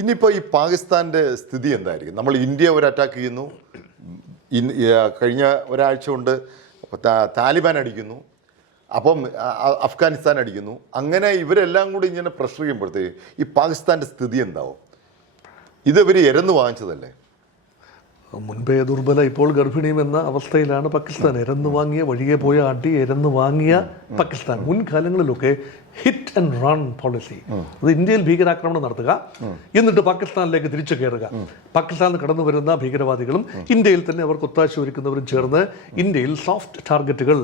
ഇനിയിപ്പോൾ ഈ പാകിസ്ഥാന്റെ സ്ഥിതി എന്തായിരിക്കും? നമ്മൾ ഇന്ത്യ ഒരു അറ്റാക്ക് ചെയ്യുന്നു. കഴിഞ്ഞ ഒരാഴ്ച കൊണ്ട് താലിബാൻ അടിക്കുന്നു. അപ്പം അഫ്ഗാനിസ്ഥാൻ അടിക്കുന്നു. അങ്ങനെ ഇവരെല്ലാം കൂടി ഇങ്ങനെ പ്രഷർ ചെയ്യുമ്പോഴത്തേക്ക് ഈ പാകിസ്ഥാന്റെ സ്ഥിതി എന്താവും? ഇത് ഇവർ എരന്ന് വാങ്ങിച്ചതല്ലേ? മുൻപേ ദുർബല ഇപ്പോൾ ഗർഭിണിയും എന്ന അവസ്ഥയിലാണ് പാകിസ്ഥാൻ. എരന്ന് വാങ്ങിയ വഴിയെ പോയ അടി എരന്ന് വാങ്ങിയ പാകിസ്ഥാൻ. മുൻകാലങ്ങളിലൊക്കെ ഹിറ്റ് ആൻഡ് റൺ പോളിസി അത് ഇന്ത്യയിൽ ഭീകരാക്രമണം നടത്തുക. എന്നിട്ട് പാകിസ്ഥാനിലേക്ക് തിരിച്ചു കയറുക. പാകിസ്ഥാനിൽ കടന്നു വരുന്ന ഭീകരവാദികളും ഇന്ത്യയിൽ തന്നെ അവർക്ക് ഒത്താശ ഒരുക്കുന്നവരും ചേർന്ന് ഇന്ത്യയിൽ സോഫ്റ്റ് ടാർഗറ്റുകൾ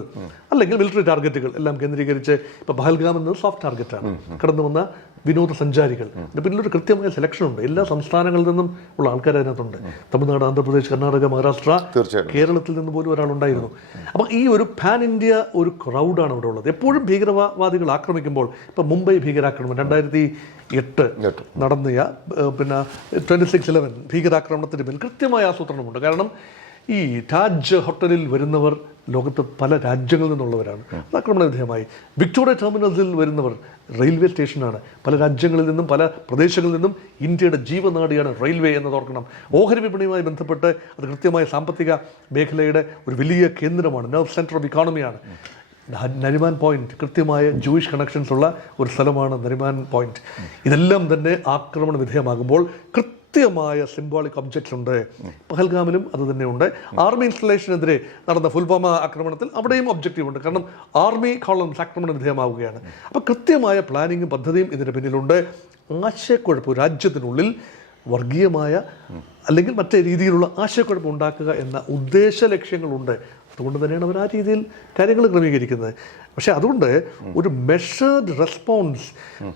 അല്ലെങ്കിൽ മിലിറ്ററി ടാർഗറ്റുകൾ എല്ലാം കേന്ദ്രീകരിച്ച് ഇപ്പൊ പഹൽഗാം എന്നത് സോഫ്റ്റ് ടാർഗറ്റാണ് കടന്നു വന്ന വിനോദസഞ്ചാരികൾ. ഇതിന്റെ പിന്നിലൊരു കൃത്യമായ സെലക്ഷൻ ഉണ്ട്. എല്ലാ സംസ്ഥാനങ്ങളിൽ നിന്നും ഉള്ള ആൾക്കാർ അതിനകത്തുണ്ട്. തമിഴ്നാട് ആന്ധ്രാപ്രദേശ് കർണാടക മഹാരാഷ്ട്ര കേരളത്തിൽ നിന്ന് പോലും ഒരാളുണ്ടായിരുന്നു അപ്പം ഈ ഒരു പാൻ ഇന്ത്യ ഒരു ക്രൗഡാണ് അവിടെ ഉള്ളത്. എപ്പോഴും ഭീകരവാദികൾ ആക്രമിക്കുമ്പോൾ ഇപ്പം മുംബൈ ഭീകരാക്രമണം രണ്ടായിരത്തി എട്ട് നടന്നിയ പിന്നെ ട്വന്റി സിക്സ് ഇലവൻ ഭീകരാക്രമണത്തിന് മേൽ കൃത്യമായ ആസൂത്രണമുണ്ട്. കാരണം ഈ താജ് ഹോട്ടലിൽ വരുന്നവർ ലോകത്ത് പല രാജ്യങ്ങളിൽ നിന്നുള്ളവരാണ്. അത് ആക്രമണ വിധേയമായി വിക്ടോറിയ ടെർമിനൽസിൽ വരുന്നവർ റെയിൽവേ സ്റ്റേഷനാണ്. പല രാജ്യങ്ങളിൽ നിന്നും പല പ്രദേശങ്ങളിൽ നിന്നും ഇന്ത്യയുടെ ജീവനാടിയാണ് റെയിൽവേ എന്നത് ഓർക്കണം. ഓഹരി വിപണിയുമായി ബന്ധപ്പെട്ട് അത് കൃത്യമായ സാമ്പത്തിക മേഖലയുടെ ഒരു വലിയ കേന്ദ്രമാണ്. നെർവ് സെന്റർ ഓഫ് ഇക്കോണമിയാണ് നരിമാൻ പോയിന്റ് കൃത്യമായ ജൂയിഷ് കണക്ഷൻസ് ഉള്ള ഒരു സ്ഥലമാണ് നരിമാൻ പോയിന്റ്. ഇതെല്ലാം തന്നെ ആക്രമണ വിധേയമാകുമ്പോൾ കൃത്യമായ സിംബോളിക് ഒബ്ജക്ട്സ് ഉണ്ട്. പഹൽഗാമിലും അത് തന്നെയുണ്ട്. ആർമി ഇൻസ്റ്റലേഷനെതിരെ നടന്ന പുൽവാമ ആക്രമണത്തിൽ അവിടെയും ഒബ്ജക്റ്റീവ് ഉണ്ട്. കാരണം ആർമി കോളംസ് ആക്രമണ വിധേയമാവുകയാണ്. അപ്പോൾ കൃത്യമായ പ്ലാനിങ്ങും പദ്ധതിയും ഇതിന് പിന്നിലുണ്ട്. ആശയക്കുഴപ്പം രാജ്യത്തിനുള്ളിൽ വർഗീയമായ അല്ലെങ്കിൽ മറ്റേ രീതിയിലുള്ള ആശയക്കുഴപ്പം ഉണ്ടാക്കുക എന്ന ഉദ്ദേശ ലക്ഷ്യങ്ങളുണ്ട്. അതുകൊണ്ട് തന്നെയാണ് അവർ ആ രീതിയിൽ കാര്യങ്ങൾ ക്രമീകരിക്കുന്നത്. പക്ഷേ അതുകൊണ്ട് ഒരു മെഷേർഡ് റെസ്പോൺസ്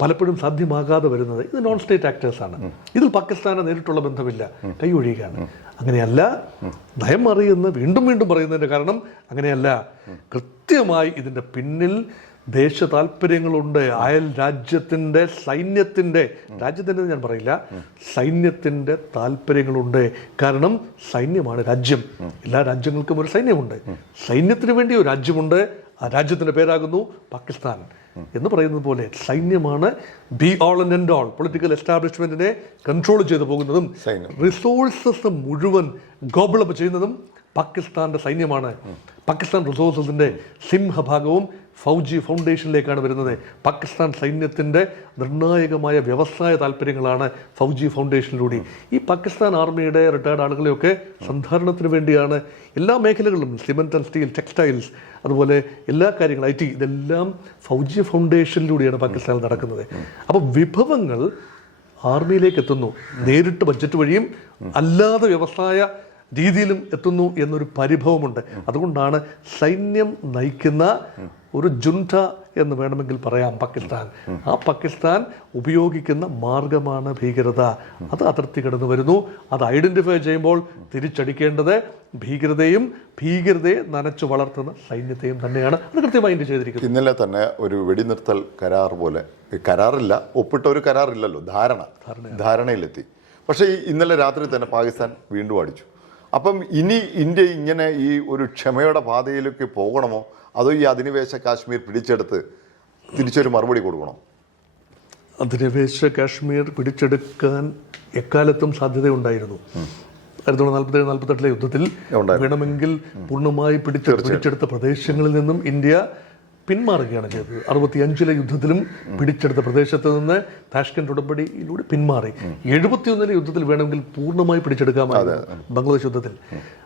പലപ്പോഴും സാധ്യമാകാതെ വരുന്നത് ഇത് നോൺ സ്റ്റേറ്റ് ആക്ടേഴ്സാണ് ഇതിൽ പാകിസ്ഥാന് നേരിട്ടുള്ള ബന്ധമില്ല. കൈയൊഴിയുകയാണ് അങ്ങനെയല്ല നയം അറിയുന്ന വീണ്ടും വീണ്ടും പറയുന്നതിന്റെ കാരണം അങ്ങനെയല്ല. കൃത്യമായി ഇതിന്റെ പിന്നിൽ ദേശ താല്പര്യങ്ങളുണ്ട് അയൽ രാജ്യത്തിന്റെ സൈന്യത്തിന്റെ രാജ്യത്തിന്റെ ഞാൻ പറയില്ല സൈന്യത്തിന്റെ താല്പര്യങ്ങളുണ്ട് കാരണം സൈന്യമാണ് രാജ്യം. എല്ലാ രാജ്യങ്ങൾക്കും ഒരു സൈന്യമുണ്ട്. സൈന്യത്തിന് വേണ്ടി ഒരു രാജ്യമുണ്ട്. ആ രാജ്യത്തിന്റെ പേരാകുന്നു പാകിസ്ഥാൻ എന്ന് പറയുന്നത് പോലെ സൈന്യമാണ് be all and end all political എസ്റ്റാബ്ലിഷ്മെന്റിനെ control ചെയ്തു പോകുന്നതും റിസോഴ്സസ് മുഴുവൻ ഗോബിളപ്പ് ചെയ്യുന്നതും പാകിസ്ഥാന്റെ സൈന്യമാണ്. പാകിസ്ഥാൻ റിസോഴ്സസിന്റെ സിംഹഭാഗവും ഫൗജി ഫൗണ്ടേഷനിലേക്കാണ് വരുന്നത്. പാകിസ്ഥാൻ സൈന്യത്തിന്റെ നിർണായകമായ വ്യവസായ താല്പര്യങ്ങളാണ് ഫൗജി ഫൗണ്ടേഷനിലൂടെ. ഈ പാകിസ്ഥാൻ ആർമിയുടെ റിട്ടയർഡ് ആളുകളെയൊക്കെ സന്ധാരണത്തിന് വേണ്ടിയാണ് എല്ലാ മേഖലകളിലും സിമെന്റ് ആൻഡ് സ്റ്റീൽ ടെക്സ്റ്റൈൽസ് അതുപോലെ എല്ലാ കാര്യങ്ങളും ഐ ടി ഇതെല്ലാം ഫൗജി ഫൗണ്ടേഷനിലൂടെയാണ് പാകിസ്ഥാനിൽ നടക്കുന്നത്. അപ്പോൾ വിഭവങ്ങൾ ആർമിയിലേക്ക് എത്തുന്നു. നേരിട്ട് ബഡ്ജറ്റ് വഴിയും അല്ലാതെ വ്യവസായ രീതിയിലും എത്തുന്നു എന്നൊരു പരിഭവമുണ്ട്. അതുകൊണ്ടാണ് സൈന്യം നയിക്കുന്ന ഒരു ജുൻഠ എന്ന് വേണമെങ്കിൽ പറയാം പാകിസ്ഥാൻ. ആ പാകിസ്ഥാൻ ഉപയോഗിക്കുന്ന മാർഗമാണ് ഭീകരത. അത് അതിർത്തി കടന്നു വരുന്നു. അത് ഐഡന്റിഫൈ ചെയ്യുമ്പോൾ തിരിച്ചടിക്കേണ്ടത് ഭീകരതയും ഭീകരതയെ നനച്ചു വളർത്തുന്ന സൈന്യത്തെയും തന്നെയാണ്. അത് കൃത്യമായി ഇന്ത്യ ചെയ്തിരിക്കുന്നത്. ഇന്നലെ തന്നെ ഒരു വെടിനിർത്തൽ കരാർ പോലെ കരാറില്ല ഒപ്പിട്ട ഒരു കരാറില്ലല്ലോ ധാരണ ധാരണയിലെത്തി. പക്ഷേ ഇന്നലെ രാത്രി തന്നെ പാകിസ്ഥാൻ വീണ്ടും അടിച്ചു. അപ്പം ഇനി ഇന്ത്യ ഇങ്ങനെ ഈ ഒരു ക്ഷമയുടെ പാതയിലേക്ക് പോകണമോ? അതോ ഈ അധിനിവേശ കാശ്മീർ പിടിച്ചെടുത്ത് തിരിച്ചൊരു മറുപടി കൊടുക്കണോ? അധിനിവേശ കാശ്മീർ പിടിച്ചെടുക്കാൻ എക്കാലത്തും സാധ്യതയുണ്ടായിരുന്നു. ആയിരത്തി തൊള്ളായിരത്തി നാൽപ്പത്തേഴ് നാൽപ്പത്തെട്ടിലെ യുദ്ധത്തിൽ വേണമെങ്കിൽ പൂർണമായി പിടിച്ചെടുത്ത പ്രദേശങ്ങളിൽ നിന്നും ഇന്ത്യ പിന്മാറുകയാണ് ചെയ്തത്. അറുപത്തിയഞ്ചിലെ യുദ്ധത്തിലും പിടിച്ചെടുത്ത പ്രദേശത്ത് നിന്ന് താഷ്കൻ ഉടമ്പടിയിലൂടെ പിന്മാറി. എഴുപത്തിയൊന്നിലെ യുദ്ധത്തിൽ വേണമെങ്കിൽ പൂർണമായി പിടിച്ചെടുക്കാമായിരുന്നു ബംഗ്ലാദേശ് യുദ്ധത്തിൽ.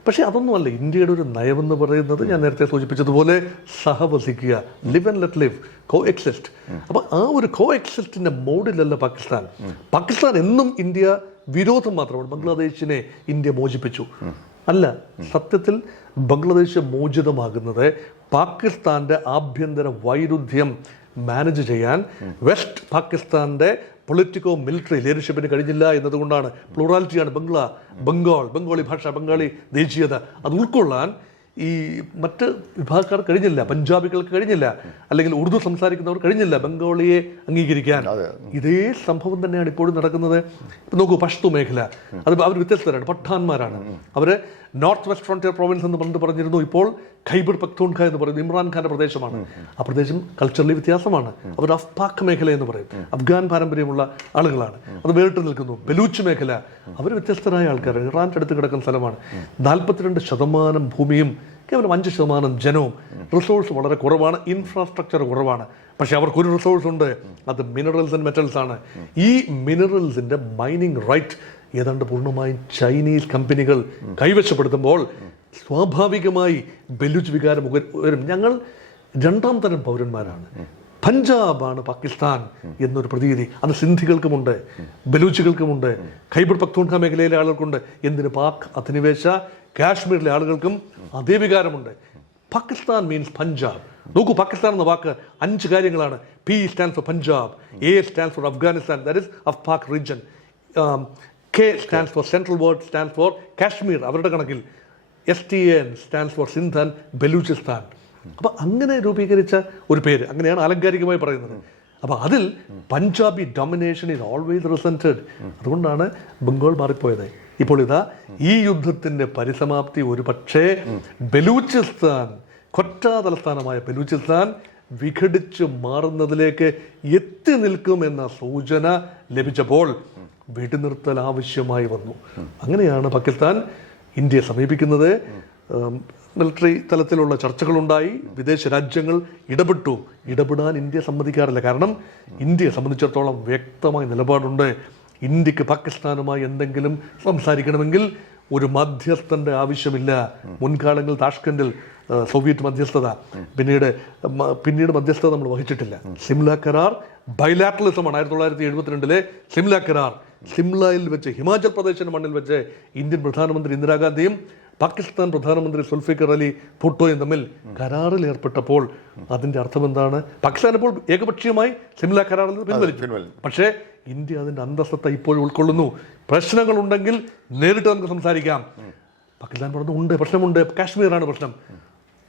പക്ഷേ അതൊന്നുമല്ല ഇന്ത്യയുടെ ഒരു നയമെന്ന് പറയുന്നത് ഞാൻ നേരത്തെ സൂചിപ്പിച്ചതുപോലെ സഹവസിക്കുക live and let live coexist അപ്പൊ ആ ഒരു കോ എക്സിസ്റ്റിന്റെ മോഡിലല്ല പാകിസ്ഥാൻ. പാകിസ്ഥാൻ എന്നും ഇന്ത്യ വിരോധം മാത്രമാണ്. ബംഗ്ലാദേശിനെ ഇന്ത്യ മോചിപ്പിച്ചു. അല്ല സത്യത്തിൽ ബംഗ്ലാദേശ് മോചിതമാകുന്നത് പാകിസ്ഥാന്റെ ആഭ്യന്തര വൈരുദ്ധ്യം മാനേജ് ചെയ്യാൻ വെസ്റ്റ് പാകിസ്ഥാന്റെ പൊളിറ്റിക്കോ മിലിറ്ററി ലീഡർഷിപ്പിന് കഴിഞ്ഞില്ല എന്നതുകൊണ്ടാണ് പ്ലൂറാലിറ്റിയാണ് ബംഗ്ല ബംഗാൾ ബംഗാളി ഭാഷ ബംഗാളി ദേശീയത അത് ഉൾക്കൊള്ളാൻ ഈ മറ്റ് വിഭാഗക്കാർ കഴിഞ്ഞില്ല പഞ്ചാബികൾക്ക് കഴിഞ്ഞില്ല അല്ലെങ്കിൽ ഉറുദു സംസാരിക്കുന്നവർ കഴിഞ്ഞില്ല ബംഗാളിയെ അംഗീകരിക്കാൻ. ഇതേ സംഭവം തന്നെയാണ് ഇപ്പോഴും നടക്കുന്നത്. ഇപ്പൊ നോക്കൂ പഷ്തു മേഖല. അത് അവർ വ്യത്യസ്തരാണ് പഠാന്മാരാണ്. അവർ നോർത്ത് വെസ്റ്റ് ഫ്രണ്ടിയർ പ്രൊവിൻസ് എന്ന് പറഞ്ഞിട്ട് പറഞ്ഞിരുന്നു. ഇപ്പോൾ ഖൈബർ പക്തൂൺഖ എന്ന് പറയുന്നത് ഇമ്രാൻഖാന്റെ പ്രദേശമാണ്. ആ പ്രദേശം കൾച്ചറലി വ്യത്യാസമാണ്. അവർ അഫ്പാക് മേഖല എന്ന് പറയും. അഫ്ഗാൻ പാരമ്പര്യമുള്ള ആളുകളാണ്. അത് വേറിട്ട് നിൽക്കുന്നു. ബലൂച്ച് മേഖല. അവർ വ്യത്യസ്തരായ ആൾക്കാരാണ്. ഇറാന്റെ അടുത്ത് കിടക്കുന്ന സ്ഥലമാണ്. നാൽപ്പത്തിരണ്ട് ശതമാനം ഭൂമിയും കേവലം അഞ്ച് ശതമാനം ജനവും റിസോഴ്സ് വളരെ കുറവാണ്. ഇൻഫ്രാസ്ട്രക്ചർ കുറവാണ്. പക്ഷെ അവർക്കൊരു റിസോഴ്സ് ഉണ്ട്. അത് മിനറൽസ് ആൻഡ് മെറ്റൽസ് ആണ്. ഈ മിനറൽസിന്റെ മൈനിങ് റൈറ്റ് ഏതാണ്ട് പൂർണമായും ചൈനീസ് കമ്പനികൾ കൈവശപ്പെടുത്തുമ്പോൾ സ്വാഭാവികമായി ബലൂച്ച് വികാരം ഉയരും. ഞങ്ങൾ രണ്ടാം തരം പൗരന്മാരാണ്. പഞ്ചാബാണ് പാകിസ്ഥാൻ എന്നൊരു പ്രതീതി. അത് സിന്ധികൾക്കുമുണ്ട് ബലൂച്ചുകൾക്കുമുണ്ട് ഖൈബർ പക്തൂൺഖ മേഖലയിലെ ആളുകൾക്കുണ്ട്. എന്തിന്? പാക് അധിനിവേശ കാശ്മീരിലെ ആളുകൾക്കും അതേ വികാരമുണ്ട്. പാകിസ്ഥാൻ മീൻസ് പഞ്ചാബ്. നോക്കൂ പാകിസ്ഥാൻ എന്ന വാക്ക് അഞ്ച് കാര്യങ്ങളാണ്. P stand for Punjab A stand for Afghanistan that is Af Pak region K stands for central word stands for Kashmir അവരുടെ കണക്കിൽ. S T N stands for സിന്ധാൻ Balochistan അപ്പോൾ അങ്ങനെ രൂപീകരിച്ച ഒരു പേര് അങ്ങനെയാണ് ആലങ്കാരികമായി പറയുന്നത്. അപ്പോൾ അതിൽ Punjabi domination is always resented അതുകൊണ്ടാണ് ബംഗാൾ മാറിപ്പോയത്. ഇപ്പോൾ ഇതാ ഈ യുദ്ധത്തിന്റെ പരിസമാപ്തി ഒരു പക്ഷേ ബലൂചിസ്ഥാൻ കൊറ്റ തലസ്ഥാനമായ ബലൂചിസ്ഥാൻ വിഘടിച്ച് മാറുന്നതിലേക്ക് എത്തി നിൽക്കുമെന്ന സൂചന ലഭിച്ചപ്പോൾ വെടിനിർത്തൽ ആവശ്യമായി വന്നു. അങ്ങനെയാണ് പാകിസ്ഥാൻ ഇന്ത്യയെ സമീപിക്കുന്നത്. മിലിറ്ററി തലത്തിലുള്ള ചർച്ചകളുണ്ടായി. വിദേശ രാജ്യങ്ങൾ ഇടപെട്ടു. ഇടപെടാൻ ഇന്ത്യ സമ്മതിക്കാറില്ല. കാരണം ഇന്ത്യയെ സംബന്ധിച്ചിടത്തോളം വ്യക്തമായ നിലപാടുണ്ട്. ഇന്ത്യയ്ക്ക് പാകിസ്ഥാനുമായി എന്തെങ്കിലും സംസാരിക്കണമെങ്കിൽ ഒരു മധ്യസ്ഥന്റെ ആവശ്യമില്ല. മുൻകാലങ്ങളിൽ താഷ്കന്റിൽ സോവിയറ്റ് മധ്യസ്ഥത. പിന്നീട് പിന്നീട് മധ്യസ്ഥത നമ്മൾ വഹിച്ചിട്ടില്ല. സിംല കരാർ ബൈലാറ്ററലിസമാണ് ആയിരത്തി തൊള്ളായിരത്തി എഴുപത്തിരണ്ടിലെ സിംല കരാർ. സിംലയിൽ വെച്ച് ഹിമാചൽ പ്രദേശിന്റെ മണ്ണിൽ വെച്ച് ഇന്ത്യൻ പ്രധാനമന്ത്രി ഇന്ദിരാഗാന്ധിയും പാകിസ്ഥാൻ പ്രധാനമന്ത്രി സുൽഫിക്കർ അലി ഭുട്ടോയും തമ്മിൽ കരാറിൽ ഏർപ്പെട്ടപ്പോൾ അതിന്റെ അർത്ഥം എന്താണ് പാകിസ്ഥാൻ ഇപ്പോൾ ഏകപക്ഷീയമായി സിംല കരാറിൽ പിൻവലിച്ചു. പക്ഷേ ഇന്ത്യ അതിന്റെ അന്തസ്സത്ത ഇപ്പോഴും ഉൾക്കൊള്ളുന്നു. പ്രശ്നങ്ങളുണ്ടെങ്കിൽ നേരിട്ട് നമുക്ക് സംസാരിക്കാം. പാകിസ്ഥാൻ പറഞ്ഞു ഉണ്ട് പ്രശ്നമുണ്ട്. കാശ്മീരാണ് പ്രശ്നം.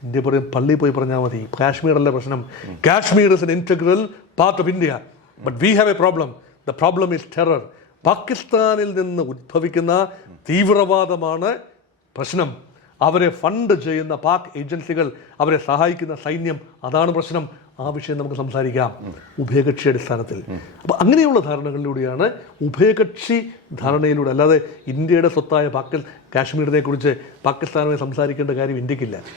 ഇന്ത്യ പറയും പള്ളി പോയി പറഞ്ഞാൽ മതി. കാശ്മീർ അല്ല പ്രശ്നം. Kashmir is an integral part of India but we have a problem the problem is terror പാകിസ്ഥാനിൽ നിന്ന് ഉദ്ഭവിക്കുന്ന തീവ്രവാദമാണ് പ്രശ്നം. അവരെ ഫണ്ട് ചെയ്യുന്ന പാക് ഏജൻസികൾ അവരെ സഹായിക്കുന്ന സൈന്യം അതാണ് പ്രശ്നം. ആ വിഷയം നമുക്ക് സംസാരിക്കാം. ഉഭയകക്ഷി അടിസ്ഥാനത്തിൽ. അപ്പൊ അങ്ങനെയുള്ള ധാരണകളിലൂടെയാണ് ഉഭയകക്ഷി ധാരണയിലൂടെ അല്ലാതെ ഇന്ത്യയുടെ സ്വത്തായ പാകി കാശ്മീരിനെക്കുറിച്ച് പാകിസ്ഥാനുമായി സംസാരിക്കേണ്ട കാര്യം ഇന്ത്യക്കില്ല.